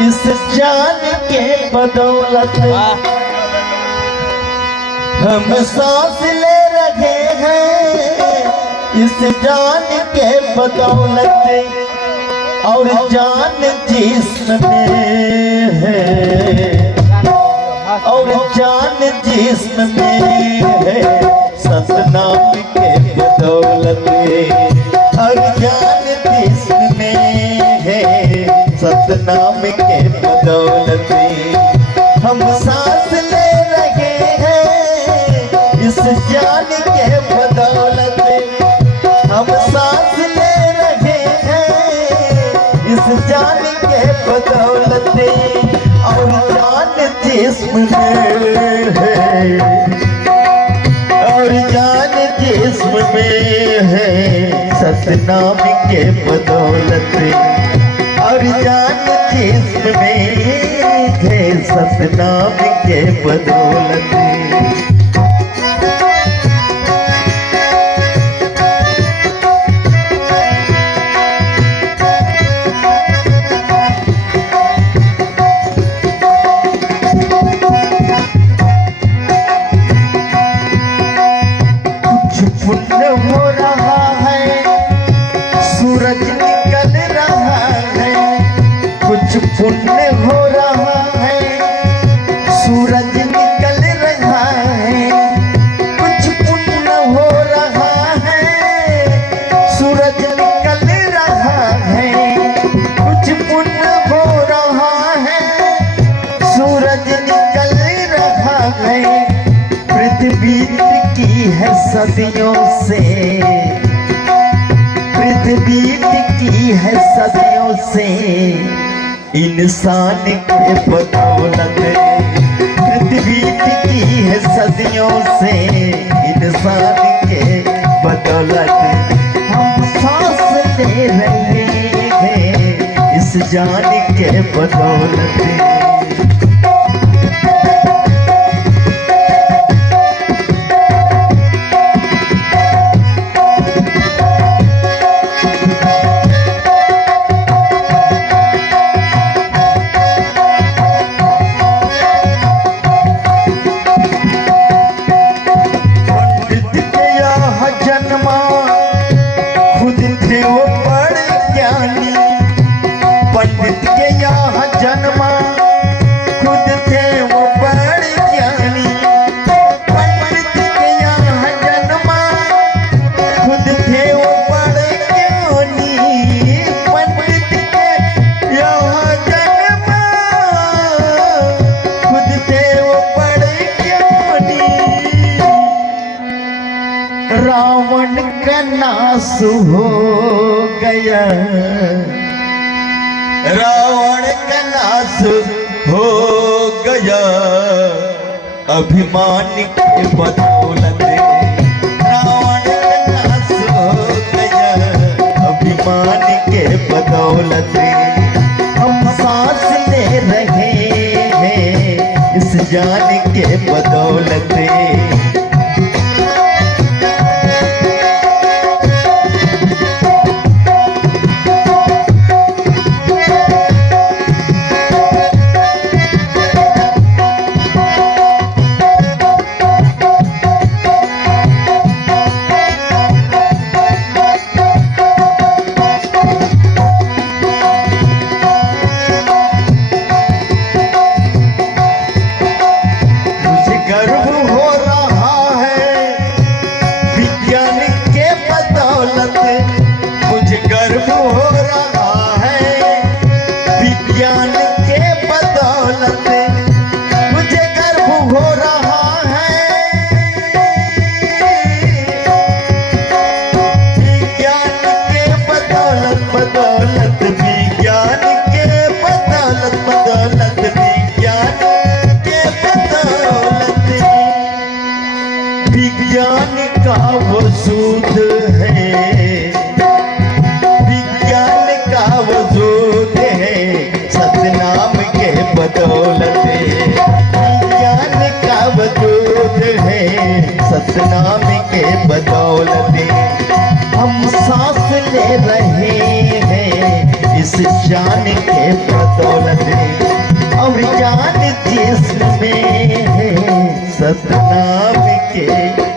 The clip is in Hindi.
इस जान के बदौलत हम सांस ले रहे हैं। इस जान के बदौलत और जान जिस्म में है, और जान जिस्म में है सतनाम के बदौलत, और जान जिस्म में है सतनाम के बदौलत हम सांस ले रहे हैं। इस जान के बदौलत हम सांस ले रहे हैं। इस जान के बदौलत और जान जिस्म में है, और जान जिस्म में है सतनाम के बदौलत, और जान जिस्म में है सतनाम के बदौलत। हो रहा है सूरज निकल रहा है, कुछ पुण्य हो रहा है सूरज निकल रहा है, कुछ पुण्य हो रहा है सूरज निकल रहा है, कुछ पुण्य हो रहा है सूरज निकल रहा है। पृथ्वी की है सदियों से, पृथ्वी की है सदियों से इंसान के बदौलत, पृथ्वी की है सदियों से इंसान के बदौलत हम सांस ले रहे हैं इस जान के बदौलत। पंडित के यहाँ जन्मा खुद थे वो बड़े ज्ञानी, पंडित के यहाँ जन्मा खुद थे वो बड़े ज्ञानी, पंडित के यहाँ जन्मा खुद थे वो बड़े ज्ञानी। रावण का नाश हो गया, रावण का नाश हो गया अभिमान के बदौलत, रावण का नाश हो गया अभिमान के बदौलत हम सांस ले रहे हैं इस जान के बदौलत। गर्व हो के बदौलत और जान जिसमें है सतनाम के